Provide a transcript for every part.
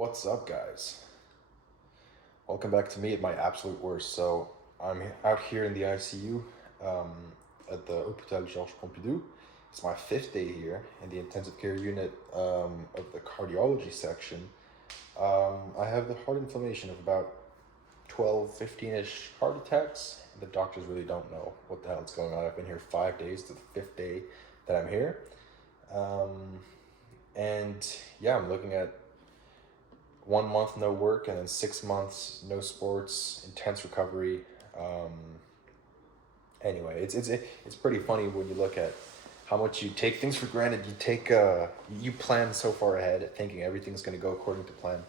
What's up, guys? Welcome back to me at my absolute worst. So, I'm out here in the ICU um, at the Hôpital Georges Pompidou. It's my fifth day here in the intensive care unit of the cardiology section. I have the heart inflammation of about 12, 15-ish heart attacks. The doctors really don't know what the hell's going on. I've been here 5 days to the fifth day that I'm here. Um, and yeah, I'm looking at 1 month no work and then 6 months no sports, intense recovery. Um, anyway, it's pretty funny when you look at how much you take things for granted. You plan so far ahead, thinking everything's going to go according to plan.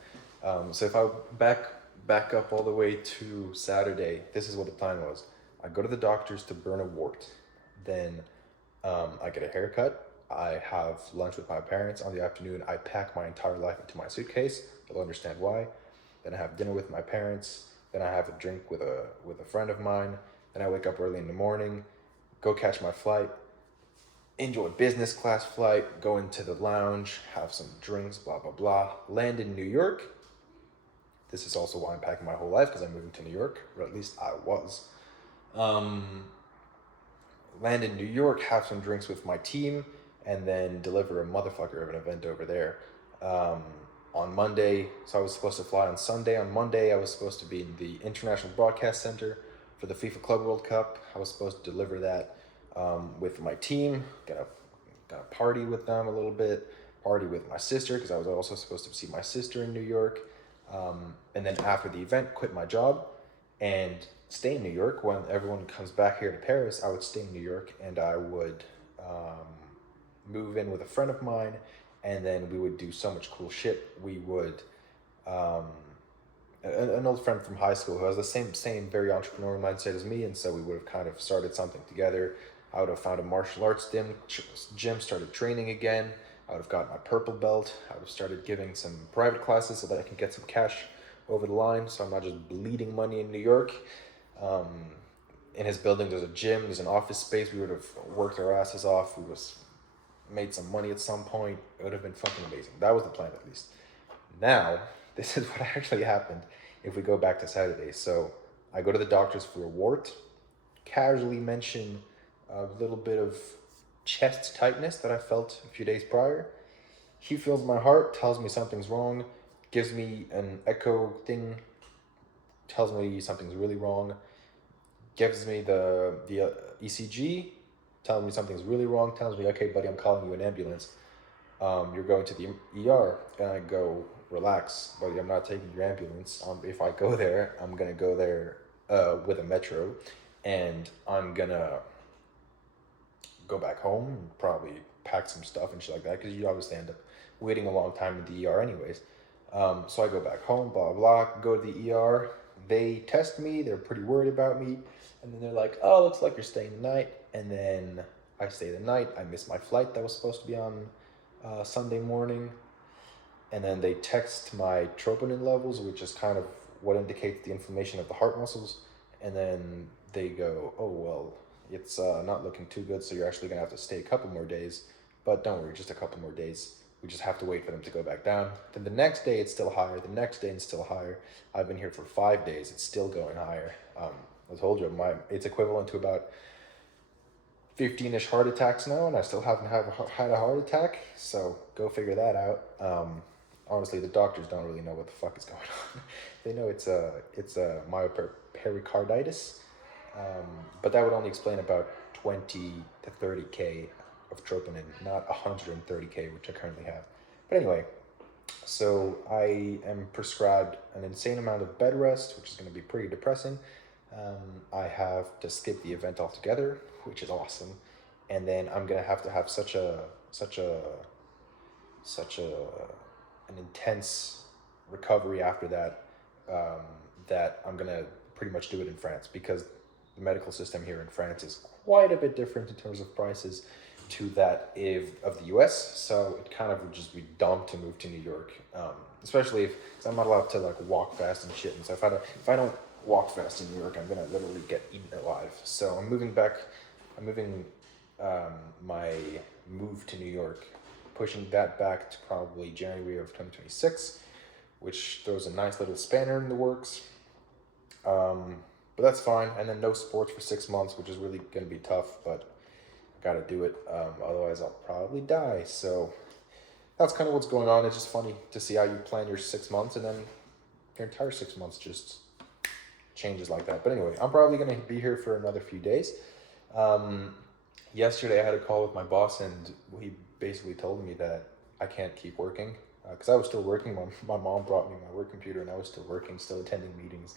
So if I back up all the way to Saturday, this is what the plan was. I go to the doctor's to burn a wart, then I get a haircut. I have lunch with my parents on the afternoon. I pack my entire life into my suitcase. You'll understand why. Then I have dinner with my parents. Then I have a drink with a friend of mine. Then I wake up early in the morning, go catch my flight, enjoy business class flight, go into the lounge, have some drinks, blah blah blah. Land in New York. This is also why I'm packing my whole life, because I'm moving to New York, or at least I was. Um, Land in New York, have some drinks with my team, and then deliver a motherfucker of an event over there. Um, on Monday, so I was supposed to fly on Sunday. On Monday, I was supposed to be in the International Broadcast Center for the FIFA Club World Cup. I was supposed to deliver that with my team. Gonna party with them a little bit. Party with my sister, because I was also supposed to see my sister in New York. And then after the event, quit my job and stay in New York. When everyone comes back here to Paris, I would stay in New York, and I would move in with a friend of mine, and then we would do so much cool shit. We would um, an old friend from high school who has the same very entrepreneurial mindset as me, and so we would have kind of started something together. I would have found a martial arts gym, started training again. I would have got my purple belt. I would have started giving some private classes so that I can get some cash over the line, so I'm not just bleeding money in New York. Um, in his building, there's a gym, there's an office space. We would have worked our asses off. We was made some money at some point. It would have been fucking amazing. That was the plan, at least. Now, this is what actually happened if we go back to Saturday. So I go to the doctor's for a wart, casually mention a little bit of chest tightness that I felt a few days prior. He feels my heart, tells me something's wrong, gives me an echo thing, tells me something's really wrong, gives me the ECG, tells me something's really wrong, tells me, okay, buddy, I'm calling you an ambulance. You're going to the ER. And I go, relax, buddy, I'm not taking your ambulance. If I go there, I'm gonna go there with a metro, and I'm gonna go back home and probably pack some stuff and shit like that, because you obviously end up waiting a long time in the ER anyways. So I go back home, blah, blah, go to the ER. They test me, they're pretty worried about me. And then they're like, oh, looks like you're staying the night. And then I stay the night. I miss my flight that was supposed to be on Sunday morning. And then they text my troponin levels, which is kind of what indicates the inflammation of the heart muscles. And then they go, oh, well, it's not looking too good, so you're actually going to have to stay a couple more days. But don't worry, just a couple more days. We just have to wait for them to go back down. Then the next day, it's still higher. The next day, it's still higher. I've been here for 5 days. It's still going higher. I told you, it's equivalent to about 15-ish heart attacks now, and I still haven't had a heart attack, so go figure that out. Honestly, the doctors don't really know what the fuck is going on. They know it's a myopericarditis, but that would only explain about 20 to 30K of troponin, not 130K, which I currently have. But anyway, so I am prescribed an insane amount of bed rest, which is going to be pretty depressing. I have to skip the event altogether, which is awesome, and then I'm gonna have to have such an intense recovery after that, that I'm gonna pretty much do it in France, because the medical system here in France is quite a bit different in terms of prices to that of the US. So it kind of would just be dumb to move to New York, especially if I'm not allowed to like walk fast and shit. And so if I don't walk fast in New York, I'm gonna literally get eaten alive. So I'm moving back. I'm moving my move to New York, pushing that back to probably January of 2026. which throws a nice little spanner in the works. But that's fine. And then no sports for 6 months, which is really going to be tough, but I got to do it. Otherwise, I'll probably die. So that's kind of what's going on. It's just funny to see how you plan your 6 months and then your entire 6 months just changes like that. But anyway, I'm probably going to be here for another few days. Yesterday, I had a call with my boss, and he basically told me that I can't keep working because I was still working. My mom brought me my work computer, and I was still working, still attending meetings,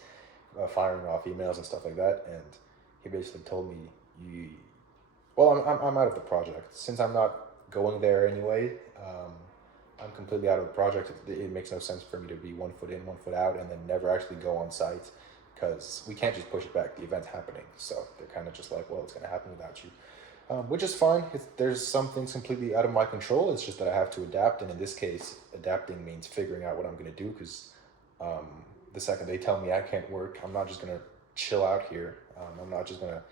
firing off emails and stuff like that. And he basically told me, "You, well, I'm out of the project since I'm not going there anyway. I'm completely out of the project. It makes no sense for me to be 1 foot in, 1 foot out, and then never actually go on site because we can't just push it back. The event's happening, so they're kind of just like, well, it's going to happen without you." Which is fine. There's some things completely out of my control. It's just that I have to adapt, and in this case, adapting means figuring out what I'm going to do. Because the second they tell me I can't work, I'm not just going to chill out here. I'm not just going to,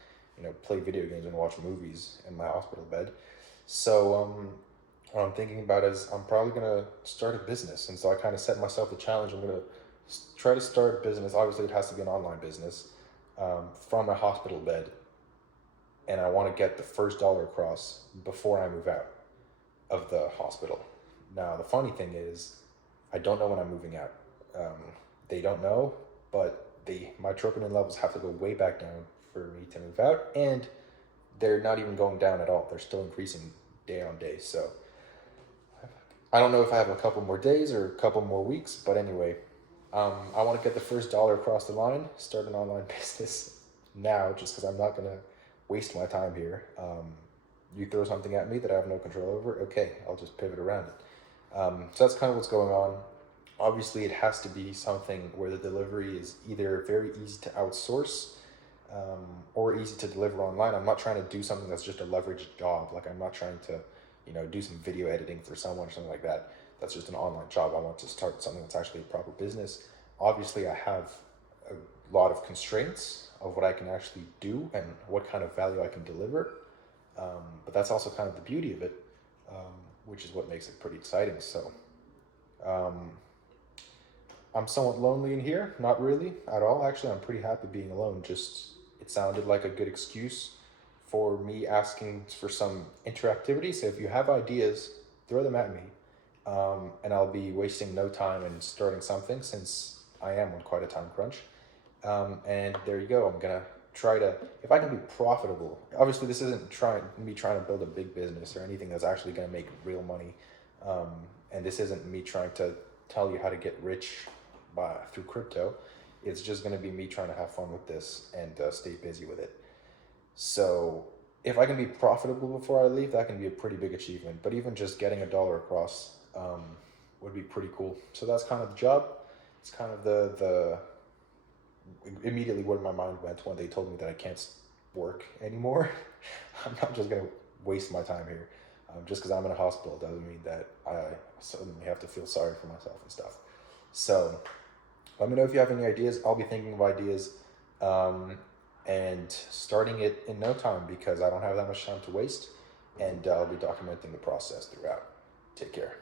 play video games and watch movies in my hospital bed. So what I'm thinking about is I'm probably going to start a business, and so I kind of set myself the challenge. I'm going to try to start a business. Obviously, it has to be an online business from a hospital bed. And I want to get the first dollar across before I move out of the hospital. Now, the funny thing is, I don't know when I'm moving out. They don't know, but my troponin levels have to go way back down for me to move out, and they're not even going down at all. They're still increasing day on day. So I don't know if I have a couple more days or a couple more weeks, but anyway, I want to get the first dollar across the line, start an online business now, just because I'm not going to waste my time here. You throw something at me that I have no control over, okay, I'll just pivot around it. So that's kind of what's going on. Obviously, it has to be something where the delivery is either very easy to outsource or easy to deliver online. I'm not trying to do something that's just a leveraged job. Like, I'm not trying to, do some video editing for someone or something like that. That's just an online job. I want to start something that's actually a proper business. Obviously, I have a lot of constraints of what I can actually do and what kind of value I can deliver. But that's also kind of the beauty of it, which is what makes it pretty exciting. So I'm somewhat lonely in here. Not really at all. Actually, I'm pretty happy being alone. Just, it sounded like a good excuse for me asking for some interactivity. So if you have ideas, throw them at me. And I'll be wasting no time in starting something since I am on quite a time crunch. And there you go. I'm going to try to, if I can be profitable, obviously this isn't me trying to build a big business or anything that's actually going to make real money. And this isn't me trying to tell you how to get rich through crypto. It's just going to be me trying to have fun with this and stay busy with it. So if I can be profitable before I leave, that can be a pretty big achievement. But even just getting a dollar across would be pretty cool. So that's kind of the job. It's kind of the immediately where my mind went when they told me that I can't work anymore. I'm not just going to waste my time here. Just because I'm in a hospital doesn't mean that I suddenly have to feel sorry for myself and stuff. So let me know if you have any ideas. I'll be thinking of ideas and starting it in no time because I don't have that much time to waste. And I'll be documenting the process throughout. Take care.